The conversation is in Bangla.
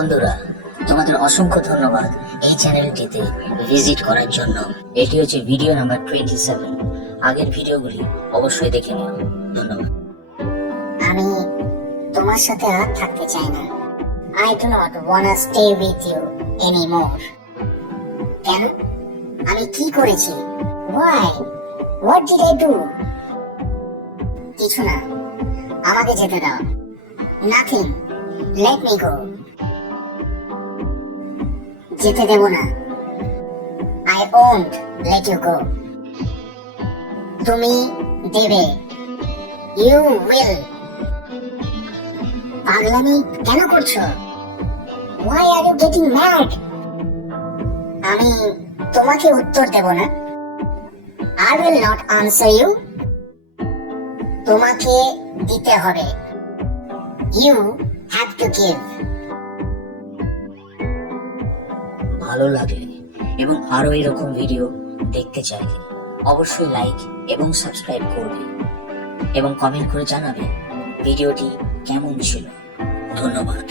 বন্ধুরা, তোমাদের অসংখ্য ধন্যবাদ এই চ্যানেলটিতে ভিজিট করার জন্য। এটি হচ্ছে ভিডিও নাম্বার 27। আগের ভিডিওগুলি অবশ্যই দেখে নিও। ধন্যবাদ। আমি তোমার সাথে আর থাকতে চাই না। I do not wanna stay with you anymore. কেন? আমি কি করেছি? Why? What did I do? কিছু না, আমাকে যেতে দাও। Nothing. Let me go. যেতে দেব না। I won't let you go. তুমি দেবে। You will. পাগলামি কেন করছো? Why are you getting mad? আমি তোমাকে উত্তর দেব না। I will not answer you. তোমাকে দিতে হবে। You have to give. ভালো লাগলে এবং আরো এরকম ভিডিও দেখতে চাইলে অবশ্যই লাইক এবং সাবস্ক্রাইব করবে এবং কমেন্ট করে জানাবে ভিডিওটি কেমন ছিল। ধন্যবাদ।